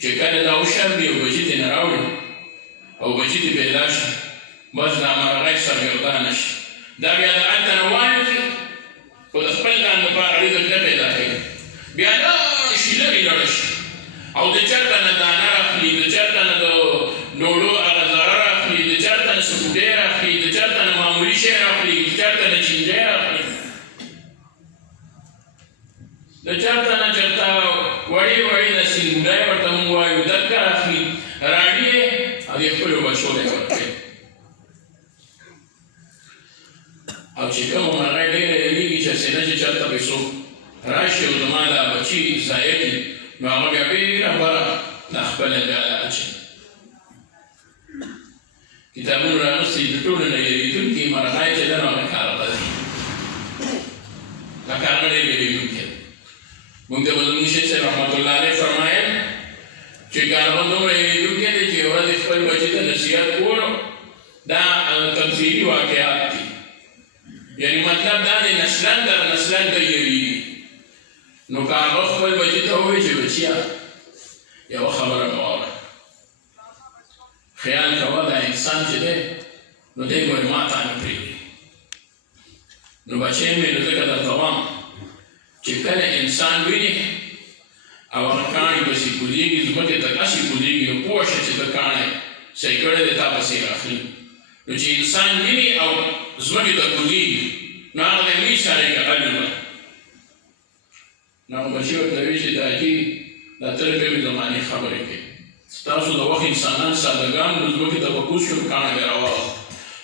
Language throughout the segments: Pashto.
چې کله دا وشر دی او بچي ترې نه راوړي او بچي ترې پیدا شي بس دا مرغۍ سرګردانه شي دا بیا د هلته نه والوځي خو د خپل ځان لپاره رزق نه پیدا کوي بیا لاړ شي لرې لاړ شي او د چېرته نه دانه راخلي د چېرته نه د ډوډو هغه ذره راخلي د چېرته نه سکوټۍ راخلي د چېرته نه معمولي شی راخلي د چېرته نه چینجی راخلي د چېرته نه چېرته وړې وړې د سینګوډی ورته موږ وایو دکه راخلي راړي یې او د خپلو بچو ته یې ورکوي او چې کومه مرغۍ ډېره یېرېږي چې سینه چې چېرته به څوک راشي او زما دا بچي ضایع کړي نو هغه بیا ډېره بره دا خپله ډاله اچوي کتابونو راغوستي د ټولو نه یېرېدونکي مرغۍ چې ده نو هغه کارغه دی دا کارغه ډېر یېرېدونکی دی موږ ته به زموږ شیخ صاحب رحمت الله علیه فرمایل چې کارغه دومره یېرېدونکی دی چې یوه ورځ خپل بچي ته نصیحت کولو دا تمثیلي واقعات دي یعنی مطلب دا دی نسلن در نسلن ته یېرېږي نو کارغه خپل بچي ته ووایي چې بچیه یوه خبره مې واوره خیال کوه دا انسان چې دی نو دی ګورې ما تا نه پرېږدي نو بچی مې نو ځکه درته وایم چې کله انسان ویني او هغه کاڼي پسې کوزېږي ځمکې ته داسې کوزېږي نو پوه شه چې ته کاڼی صحیح کړی دی تا پسې راخلي نو چې انسان ویني او ځمکې ته کوزېږي نو هغه د لوی سړی ګټلې ده نو هغه بچي ورته وایي چې دا حاجي دا تل کومې زمانې خبرې کوي ستاسو د وخت انسانان سادهګان نو ځمکې ته به کوز شول کاڼی به راواخلو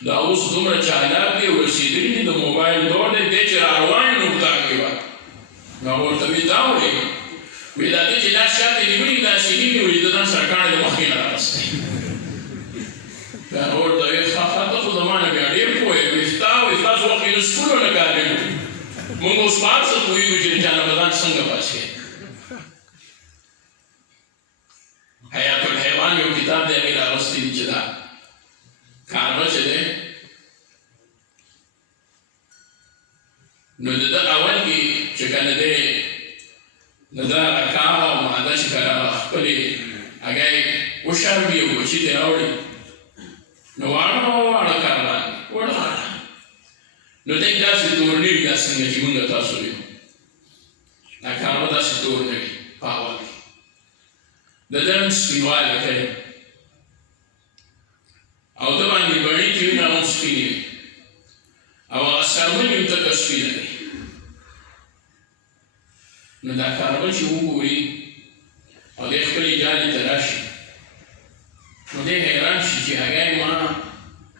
دا اوس دومره چالاک دی او رسېدلي دي د موبایل دور دی دی چې راروان یې نو په تا کې وه نو هغه ورته وایي دا وایي وایي دا دی چې لاس شاته نیولي دا سینې مې وایي د ځان سره کاڼی د مخکې نه راوستی هغه ورته وایي ښه ته خو زما نه بیا ډېر پوه یې وایي ستا وایي ستاسو وخت کې د سکولو نه کار کوي مونږ اوس په هر څه پوهېږو چې د چا نه به ځان څنګه بچ کړې حیات الحیوان یو کتاب دی هغې راغوستی دي چې دا کارغه چې دی نو د ده اول کې چې کله دی د ده کار او ماده چې کله خپلې هګۍ وشربي او بچي ته راوړي نو واړه واړه کارغان دي واړه واړه نو دی داسې تور نه وي دا څنګه چې مونږ تاسو ویو دا کارغه داسې تور نه وي په اول کې د ده هم سپینوالی کوي او ده باندې بڼې چې وي نو هغه هم سپینې وي او هغه څرمن یې هم تکه سپینه وي نو دا کارغه چې وګوري او دی خپلې جالې ته راشي نو دی حیران شي چې هګۍ ما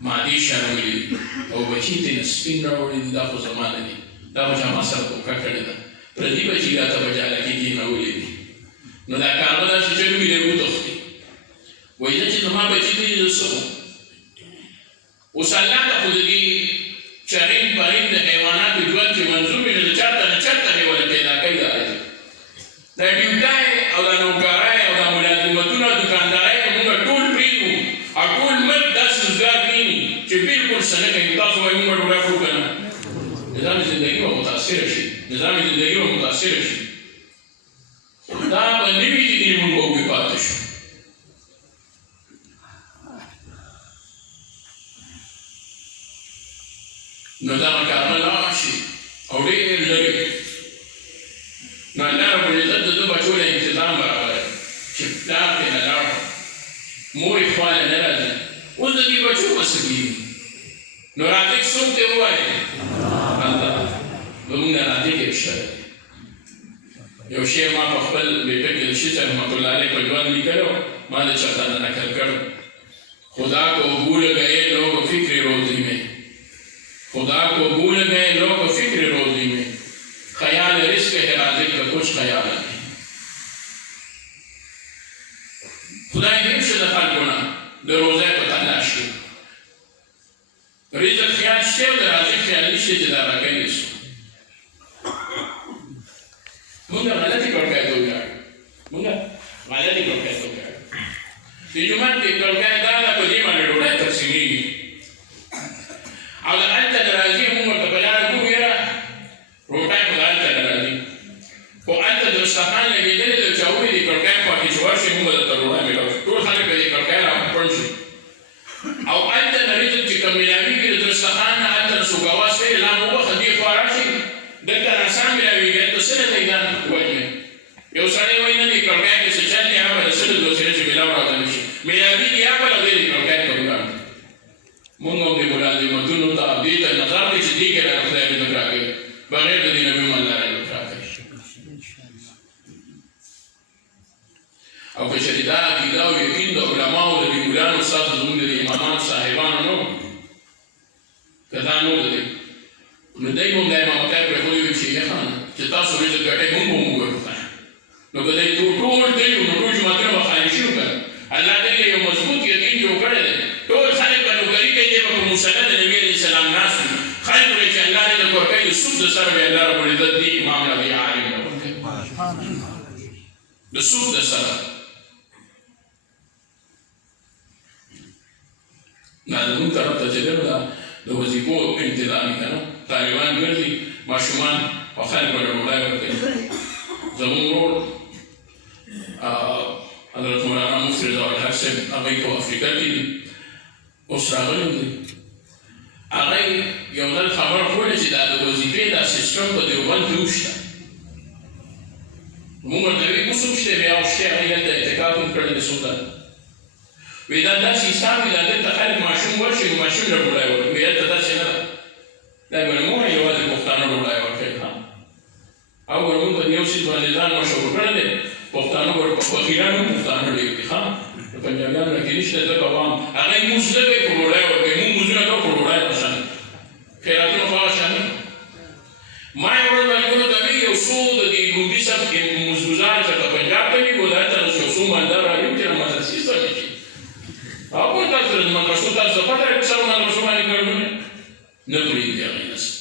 مادې شرملي دي او بچي ترې نه سپین راوړي دي دا خو زما نه دي دا خو چا ما سره کوکه کړې ده پردي بچي راته په جاله کې کېنولي دي نو دا کارغه داسې چل وي دی وتښتي وایي نه چې زما بچي دي زه څه کوم اوس الله ته خو د دې چرند پرند د حیواناتو ژوند چې منظور وي نو د چېرته نه چېرته دې ولې پیدا کوي دا راځي دا ډیوټۍ او دا نوکرۍ او دا ملازمتونه دوکاندارۍ که مونږ ټول پرېږدو او ټول ملک داسې روزګار کېني چې بلکل څه نه کوي تاسو وایي مونږ ډوډۍ خورو که نه نظام زندګي به متاثره شي نظام زندګي به متاثره شي دا به نه وي چې دې مونږ به وږي پاتې شو نو دغه کارغه لاړ شي او ډېر لرې نو الله رب العزت د ده بچو له انتظام برابروي چې پلار پرې نه لاړ مور یې خوا له نه راځي اوس د دې بچو به څه کېږي نو راتګ څوک دی ووایي الله زموږ نه راتګ یې شته یو شی ما په خپل بیټه کې د شیخ رحمت الله علیه په ژوند لیکلو ما د چاته نه نقل کړو خدا کو بھول گئے لوگ فکر روزی میں خدا کو بھول گئے لوگ فکر روزی میں خیال رزق ہے رازق کا کچھ خیال نہیں خدای دې شه د خلکو نه د روزۍ په تلاش کې رزق خیال شته او د رازق خیال نشته چې دا راکوي شو مونږ غلطي کړکۍ ته ولاړو مونږ غلطي کړکۍ ته ولاړو د جومات کې کړکۍ دا ده په دې باندې ډوډۍ تقسیمېږي او د هلته نه راځي مونږ ورته په لاره ګورو یاره روټۍ خو د هلته نه راځي خو هلته دسترخوان لګېدلی دی چې هغوی دې کړکۍ خوا کې چې ورشئ مونږ به درته او هلته نه رزق چې کوم میلاوېږي د دسترخوان نه هلته څوک اواز کوي لا مو وخت دې خوا راشي دلته ناسم میلاوېږي هلته څه نه دی ځان وژني یو سړی وایي نه دی کړکۍ کې څه چل دی هغه د سلو دوه سره چې میلاو راته نه شي میلاوېږي هغه له دې کړکۍ ته ولاړ مونږ هم دې ملازمتونو ته دې ته نظر دی چې دې کې راته خدای رزق راکوي بغیر د دې نه مې الله رزق راکوي او که چېرې دا عقیده او یقین د علماو د دې مولانو ستاسو زموږ د امامانو صاحبانو نه و که دا نه و د دې نو دی به هم دا امامتۍ پرېښودی وي چې یخانه چې تاسو رزق ګټئ مونږ به وګورو نو که دی ټول دلي نو ټول جوماتونه به خالي شي که الله دې له یو مضبوط یقین جوړ کړی دی ټول خلک به نوکري کوي دی به په مسند د نبي علیه السلام ناست وي خلک به چې الله دې د کورکۍ د سود د سره به الله رب العزت دې امام له بیا عالم له ورکوي د سود د سره دا زموږ طرف ته چې دی نو دا د وظیفو انتظام که نه طالبان ګرځي ماشومان او خلک به ډوډۍ ورکوي زموږ ورور حضرت مولانا مفتی رضا الحق صاحب هغوی په افریقا کې دي اوس راغلی دی هغوی یو ځل خبر کړی چې دا د وظیفې دا سیسټم په دیوبند کې وشته موږ ورته وایي اوس هم شته بیا هم شته هغوی هلته اعتکاف هم کړی دی څو کاله وایي دا داسې حساب وي دا دلته خلک ماشوم ورشي نو ماشوم له ډوډۍ ورکوي وایي هلته داسې نه ده دا به نه وایي یوازې پښتانه ډوډۍ ورکوي او ورمون په یو څیز باندې ځان مشهور کړی دی پښتانه فقیران هم پښتانه ډېر دي ښه د پنجابیانو نه کې نشته ځکه عوام هغوی مونځ نه کوي په ډوډۍ ورکوي مونږ مونځونه کوو په ډوډۍ په شان خیراتونه خو هغه شان ما یې ورځ ملګرو ته وایي یو څو د دې ډوډۍ صاحب مزدوزان چېرته پنجاب ته وي ګو دا هلته یو څو مالدار راغلي چې مدرسې سمې شي هغوی تاسو د مدرسو تاسو ته پته ده چې سره مدرسو باندې ګډون نه پرېږدي هغوی نسل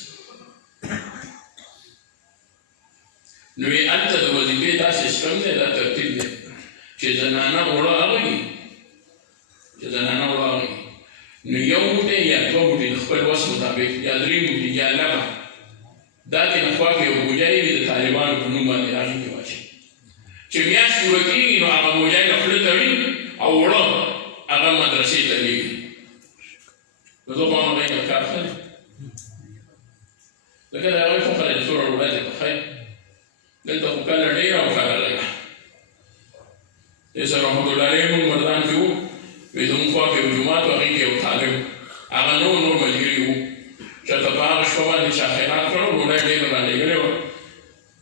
نو یې هلته د وظیفې دا سیسټم دی دا ترتیب دی چې زنانه اوړه اغوي چې زنانه اوړه اغوي نو یو موټی یا دوه موټي د خپل وس مطابق یا درې موټي یا لبه دا کې نه خوا کې یو بوجۍ وي د طالبانو په نوم باندې هغې کې واچوي چې میاشت پوره کېږي نو هغه بوجۍ له خولې تړي او اوړه هغه مدرسې ته لېږي نو زه خو هم هغوی نه کار ښه دی ځکه د هغوی خو خلک څومره ډوډۍ دی پخوي دلته خو کله ډېره او کله لږه دې سره رحمت الله علیه مونږ مردان کې وو وایي زموږ خوا کې یو جومات و هغې کې یو طالب هغه نور ملګري وو چېرته په هغه شپه باندې چا خیرات کړو ډوډۍ ډېره رالېږلې وه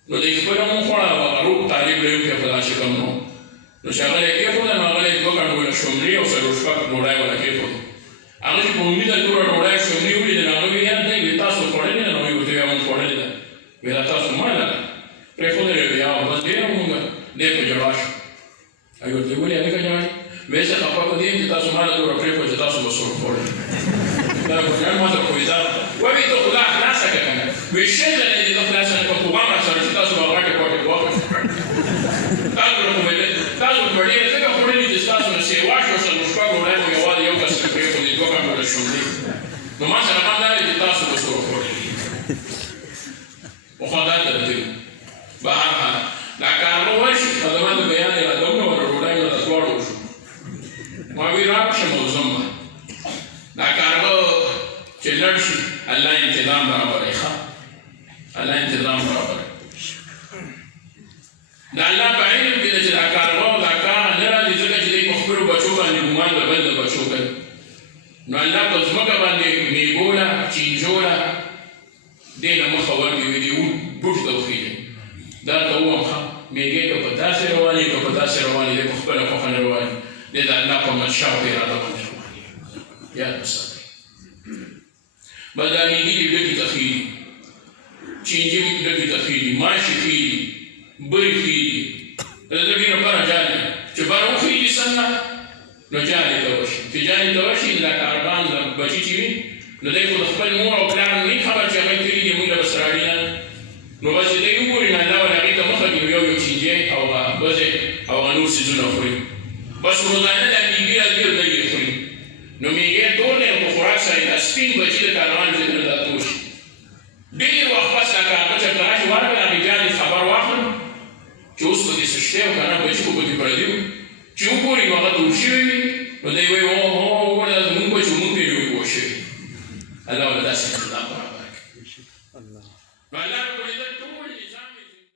نو دوی خپله مو خوړه او هغه روغ طالب له یو کې په داسې کم نو نو چې هغه یې کېښوده نو هغه یې دوه کنډوله شوملې او څلور شپږ ډوډۍ ورله کېښوده هغه چې په امیده توره ډوډۍ شوملې ولیدل هغه وایي یار دی وایي تاسو خوړلې ده نو وایي ورته وایي موږ خوړلې ده وایي دا تاسو مه لګه پرېښودلې بیا بس ډېره مونږ دی په ژړا شو هغې ورته ولې هلکه ژاړې وایي زه خفه په دې یم چې تاسو ما له دومره پرېښوه چې تاسو به سوړ خوړل دا ګوریان ما ته کوي دا وایي ته خو دا خلاصه کړه که نه وایي ښځه نه دي زه خلاصه نه کړم خو غم راسره چې تاسو به غټې کوټې وکړئ تاسو به خو تاسو به ډېره ځکه خوړلي چې ستاسو نه سیوا شو څلور شپږ ډوډۍ مو یوازې یو کس ته پرېښودې دوه کنډوله شوملې نو ما سره غم دا دی چې تاسو به سوړ خوړلي پخوا دا ترتیب بهرحال دا کارغه ورشي او زما د بیان اراده وکړه د ډوډۍ نه د دواړو وشو ما وایي راکړه موزم به دا کارغه چې لړ شي الله انتظام برابروي ښه الله انتظام برابروي د الله په علم کې ده چې دا کارغه او دا کار نه راځي ځکه چې دوی په خپلو بچو باندې ګمان د بل د بچو کوي نو الله په ځمکه باندې میږوله چینجوله دې نه مخه ورکړي وي دې بوټ ته وخېږي دا ته ووایم ښه میږی که په داسې روانې که په داسې روانې دی په خپله خوښه نه روانې دی د الله په منشا او اراده باندې روانې یاد وساتئ بس دا میږي دې ډکې ته ښې دي چینجي ډکې ته ښې دي ماشي ښې دي بړې ښې دي د ده ډېره بره جالې چې بره وخېږي څنګه نو جالې ته وشي چې جالې ته وشي دا کارغان د بچي چې وي نو دی خو د خپل مور او پلار نه خبر چې هغوی کلي دي مونږ له بس راړي نه نو بس چې دی وګوري نو الله ولې هغې ته مخه کړي یو چینجی او هغه بزې او هغه نور څیزونه خوري بس روزانه دا میږي راځي او دی یې خوري نو میږی تور دی او په خوراک سره دا سپین بچي د کارغان ذهن دا تور شي ډېر وخت پس دا کارغه چېرته راشي ورکړه هغې بیا دې خبر واخلم چې اوس په دې څه شتی او که نه بچي خو په دې پردي وو چې وګوري نو هغه تور شوي وي نو دی وایي اوه ګوره دا زمونږ بچي الله ولله داسې اقتدار برابر کړي. الله نو الله رب العزت